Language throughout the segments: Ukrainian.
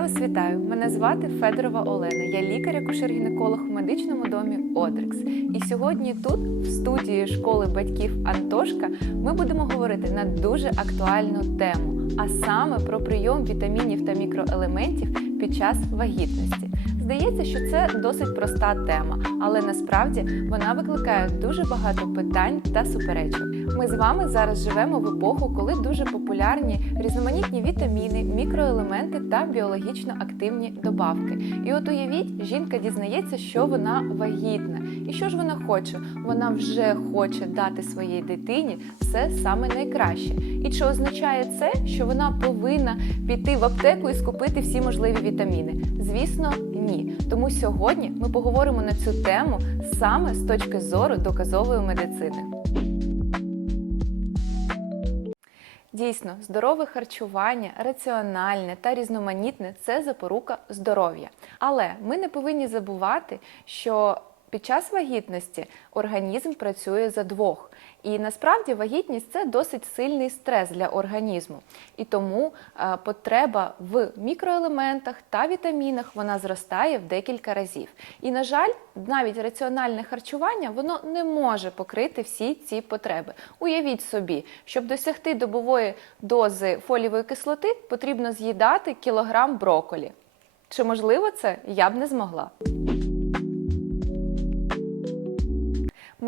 Я вас вітаю. Мене звати Федорова Олена. Я лікар-акушер-гінеколог в медичному домі Одрекс. І сьогодні тут, в студії школи батьків Антошка, ми будемо говорити на дуже актуальну тему, а саме про прийом вітамінів та мікроелементів під час вагітності. Здається, що це досить проста тема, але насправді вона викликає дуже багато питань та суперечок. Ми з вами зараз живемо в епоху, коли дуже популярні різноманітні вітаміни, мікроелементи та біологічно активні добавки. І от уявіть, жінка дізнається, що вона вагітна. І що ж вона хоче? Вона вже хоче дати своїй дитині все саме найкраще. І чи означає це, що вона повинна піти в аптеку і скупити всі можливі вітаміни? Звісно, ні. Тому сьогодні ми поговоримо на цю тему саме з точки зору доказової медицини. Дійсно, здорове харчування, раціональне та різноманітне це запорука здоров'я. Але ми не повинні забувати, що під час вагітності організм працює за двох. І насправді вагітність це досить сильний стрес для організму. І тому е, потреба в мікроелементах та вітамінах вона зростає в декілька разів. І, на жаль, навіть раціональне харчування воно не може покрити всі ці потреби. Уявіть собі, щоб досягти добової дози фолієвої кислоти, потрібно з'їдати кілограм броколі. Чи можливо це? Я б не змогла.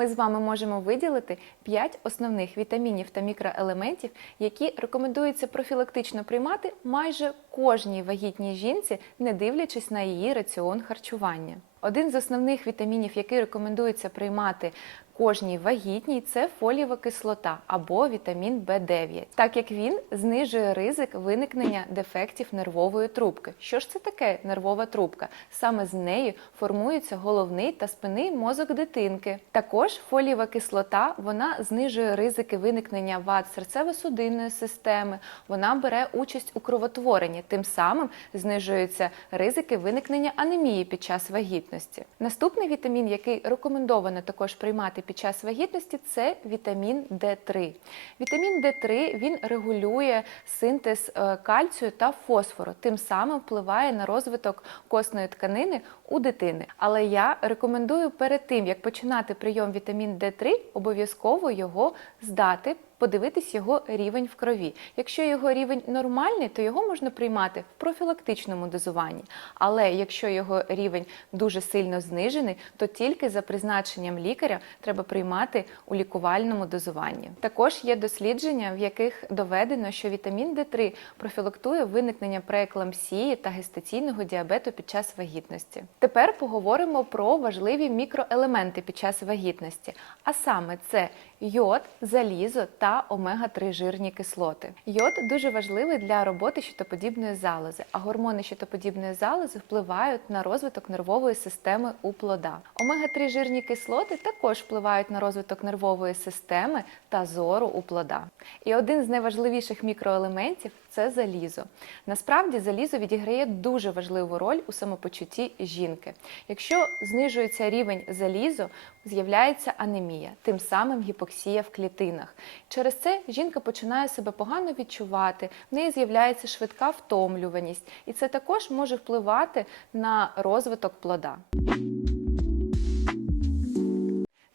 Ми з вами можемо виділити 5 основних вітамінів та мікроелементів, які рекомендується профілактично приймати майже кожній вагітній жінці, не дивлячись на її раціон харчування. Один з основних вітамінів, який рекомендується приймати кожній вагітній, це фолієва кислота або вітамін В9, так як він знижує ризик виникнення дефектів нервової трубки. Що ж це таке нервова трубка? Саме з нею формується головний та спинний мозок дитинки. Також фолієва кислота вона знижує ризики виникнення вад серцево-судинної системи. Вона бере участь у кровотворенні, тим самим знижуються ризики виникнення анемії під час вагітності. Наступний вітамін, який рекомендовано також приймати під час вагітності, це вітамін Д3. Вітамін Д3 він регулює синтез е, кальцію та фосфору, тим самим впливає на розвиток костної тканини у дитини. Але я рекомендую перед тим, як починати прийом вітамін Д3, обов'язково його здати. Подивитись його рівень в крові. Якщо його рівень нормальний, то його можна приймати в профілактичному дозуванні. Але якщо його рівень дуже сильно знижений, то тільки за призначенням лікаря треба приймати у лікувальному дозуванні. Також є дослідження, в яких доведено, що вітамін Д3 профілактує виникнення прееклампсії та гестаційного діабету під час вагітності. Тепер поговоримо про важливі мікроелементи під час вагітності, а саме це йод, залізо та омега-3 жирні кислоти. Йод дуже важливий для роботи щитоподібної залози, а гормони щитоподібної залози впливають на розвиток нервової системи у плода. Омега-3 жирні кислоти також впливають на розвиток нервової системи та зору у плода. І один з найважливіших мікроелементів це залізо. Насправді залізо відіграє дуже важливу роль у самопочутті жінки. Якщо знижується рівень залізу, з'являється анемія, тим самим гіпоксія в клітинах. Через це жінка починає себе погано відчувати, в неї з'являється швидка втомлюваність, і це також може впливати на розвиток плода.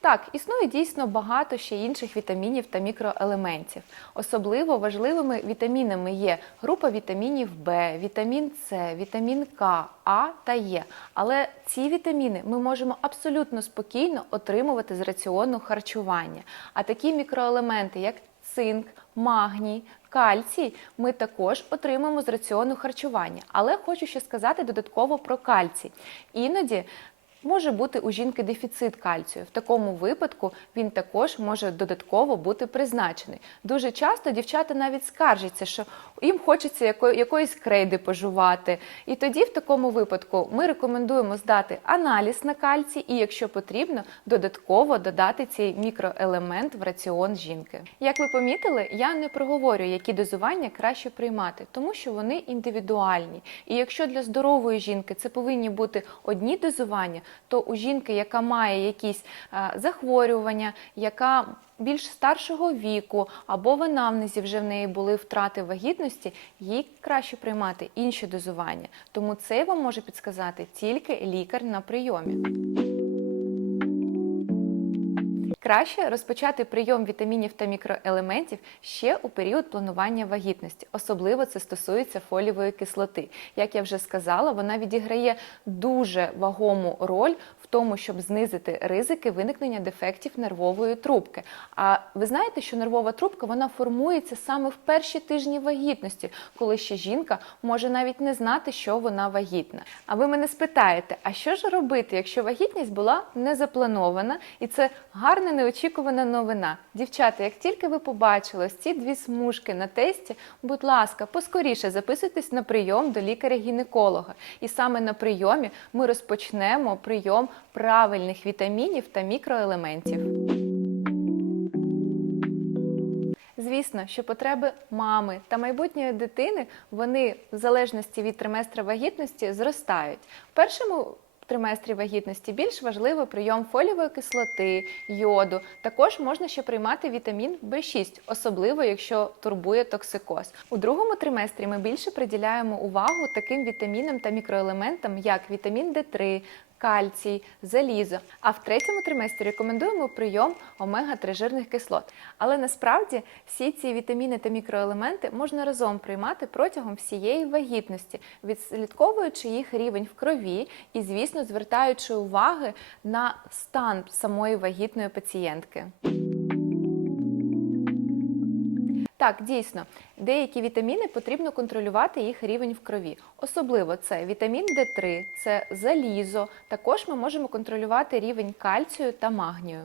Так, існує дійсно багато ще інших вітамінів та мікроелементів. Особливо важливими вітамінами є група вітамінів В, вітамін С, вітамін К, А та Е. Але ці вітаміни ми можемо абсолютно спокійно отримувати з раціону харчування. А такі мікроелементи, як цинк, магній, кальцій, ми також отримуємо з раціону харчування. Але хочу ще сказати додатково про кальцій. Іноді Може бути у жінки дефіцит кальцію. В такому випадку він також може додатково бути призначений. Дуже часто дівчата навіть скаржаться, що їм хочеться яко, якоїсь крейди пожувати. І тоді, в такому випадку, ми рекомендуємо здати аналіз на кальцій і, якщо потрібно, додатково додати цей мікроелемент в раціон жінки. Як ви помітили, я не проговорюю, які дозування краще приймати, тому що вони індивідуальні. І якщо для здорової жінки це повинні бути одні дозування, то у жінки, яка має якісь е, захворювання, яка більш старшого віку, або в анамнезі вже в неї були втрати вагітності, їй краще приймати інші дозування. Тому це вам може підсказати тільки лікар на прийомі. Краще розпочати прийом вітамінів та мікроелементів ще у період планування вагітності. Особливо це стосується фолієвої кислоти. Як я вже сказала, вона відіграє дуже вагому роль в тому, щоб знизити ризики виникнення дефектів нервової трубки. А ви знаєте, що нервова трубка вона формується саме в перші тижні вагітності, коли ще жінка може навіть не знати, що вона вагітна. А ви мене спитаєте, а що ж робити, якщо вагітність була не запланована, і це гарна неочікувана новина. Дівчата, як тільки ви побачили ці дві смужки на тесті, будь ласка, поскоріше записуйтесь на прийом до лікаря-гінеколога. І саме на прийомі ми розпочнемо прийом правильних вітамінів та мікроелементів. Звісно, що потреби мами та майбутньої дитини вони в залежності від триместра вагітності зростають. Першому триместрі вагітності більш важливий прийом фолієвої кислоти, йоду. Також можна ще приймати вітамін В6, особливо якщо турбує токсикоз. У другому триместрі ми більше приділяємо увагу таким вітамінам та мікроелементам, як вітамін Д3, кальцій, залізо. А в третьому триместрі рекомендуємо прийом омега-3 жирних кислот. Але насправді всі ці вітаміни та мікроелементи можна разом приймати протягом всієї вагітності, відслідковуючи їх рівень в крові і, звісно, звертаючи уваги на стан самої вагітної пацієнтки. Так, дійсно, деякі вітаміни потрібно контролювати їх рівень в крові. Особливо це вітамін Д3, це залізо. Також ми можемо контролювати рівень кальцію та магнію.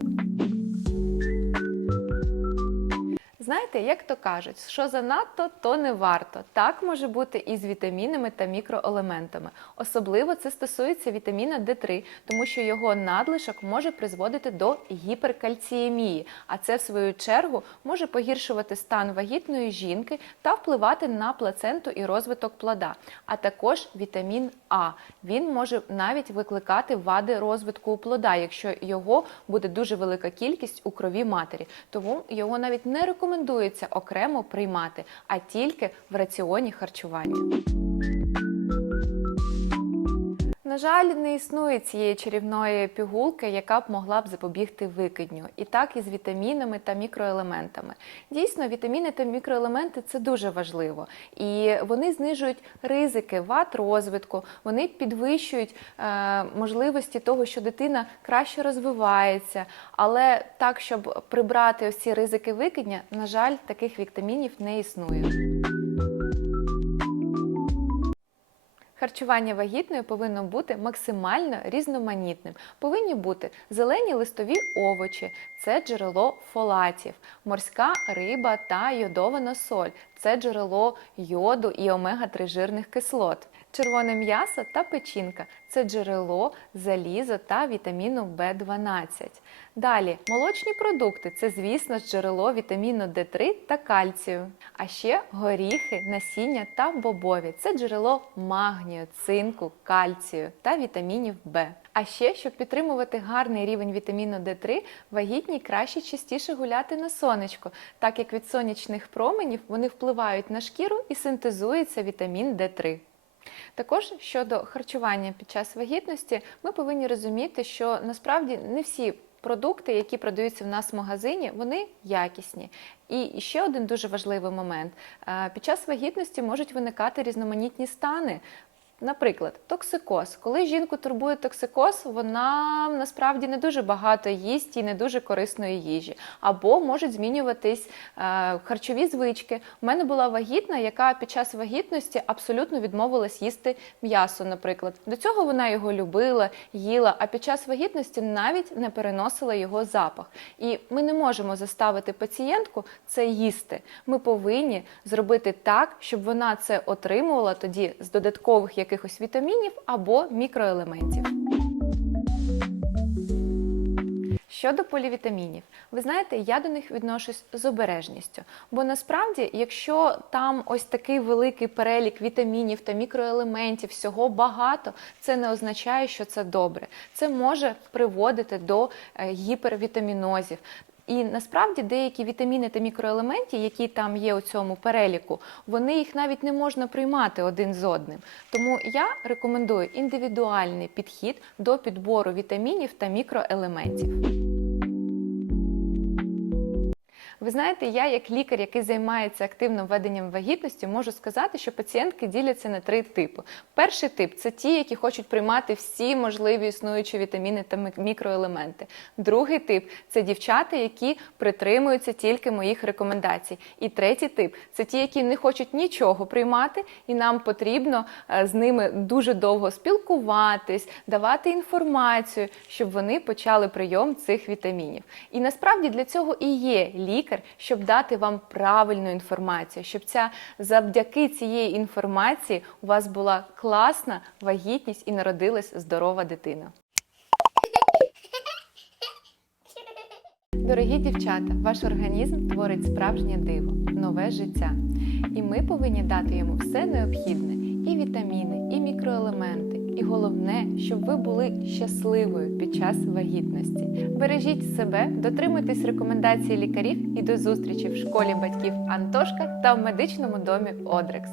Знаєте, як то кажуть, що занадто, то не варто. Так може бути і з вітамінами та мікроелементами. Особливо це стосується вітаміна Д3, тому що його надлишок може призводити до гіперкальціємії, а це в свою чергу може погіршувати стан вагітної жінки та впливати на плаценту і розвиток плода. А також вітамін А. Він може навіть викликати вади розвитку плода, якщо його буде дуже велика кількість у крові матері. Тому його навіть не рекомендується окремо приймати, а тільки в раціоні харчування. На жаль, не існує цієї чарівної пігулки, яка б могла б запобігти викидню. І так і з вітамінами та мікроелементами. Дійсно, вітаміни та мікроелементи це дуже важливо. І вони знижують ризики вад розвитку, вони підвищують е, можливості того, що дитина краще розвивається. Але так, щоб прибрати ось ці ризики викидня, на жаль, таких вітамінів не існує. Харчування вагітної повинно бути максимально різноманітним. Повинні бути зелені листові овочі, це джерело фолатів, морська риба та йодована соль, це джерело йоду і омега-3 жирних кислот. Червоне м'ясо та печінка це джерело заліза та вітаміну В12. Далі молочні продукти це, звісно, джерело вітаміну Д3 та кальцію. А ще горіхи, насіння та бобові це джерело магнію, цинку, кальцію та вітамінів В. А ще, щоб підтримувати гарний рівень вітаміну Д3, вагітній краще частіше гуляти на сонечко, так як від сонячних променів вони впливають на шкіру і синтезується вітамін Д3. Також щодо харчування під час вагітності, ми повинні розуміти, що насправді не всі продукти, які продаються в нас в магазині, вони якісні. І ще один дуже важливий момент: Е, під час вагітності можуть виникати різноманітні стани. Наприклад, токсикоз. Коли жінку турбує токсикоз, вона насправді не дуже багато їсть і не дуже корисної їжі. Або можуть змінюватись е, харчові звички. У мене була вагітна, яка під час вагітності абсолютно відмовилась їсти м'ясо, наприклад. До цього вона його любила, їла, а під час вагітності навіть не переносила його запах. І ми не можемо заставити пацієнтку це їсти. Ми повинні зробити так, щоб вона це отримувала тоді з додаткових якихось вітамінів або мікроелементів. Щодо полівітамінів, ви знаєте, я до них відношусь з обережністю. Бо насправді, якщо там ось такий великий перелік вітамінів та мікроелементів, всього багато, це не означає, що це добре. Це може приводити до е, гіпервітамінозів. І насправді деякі вітаміни та мікроелементи, які там є у цьому переліку, вони їх навіть не можна приймати один з одним. Тому я рекомендую індивідуальний підхід до підбору вітамінів та мікроелементів. Ви знаєте, я як лікар, який займається активним веденням вагітності, можу сказати, що пацієнтки діляться на три типи. Перший тип це ті, які хочуть приймати всі можливі існуючі вітаміни та мікроелементи. Другий тип це дівчата, які притримуються тільки моїх рекомендацій. І третій тип це ті, які не хочуть нічого приймати, і нам потрібно е, з ними дуже довго спілкуватись, давати інформацію, щоб вони почали прийом цих вітамінів. І насправді для цього і є лікар, щоб дати вам правильну інформацію, щоб ця завдяки цієї інформації у вас була класна вагітність і народилась здорова дитина. Дорогі дівчата, ваш організм творить справжнє диво, нове життя. І ми повинні дати йому все необхідне: і вітаміни, і мікроелементи. І головне, щоб ви були щасливою під час вагітності. Бережіть себе, дотримуйтесь рекомендацій лікарів і до зустрічі в школі батьків Антошка та в медичному домі Одрекс.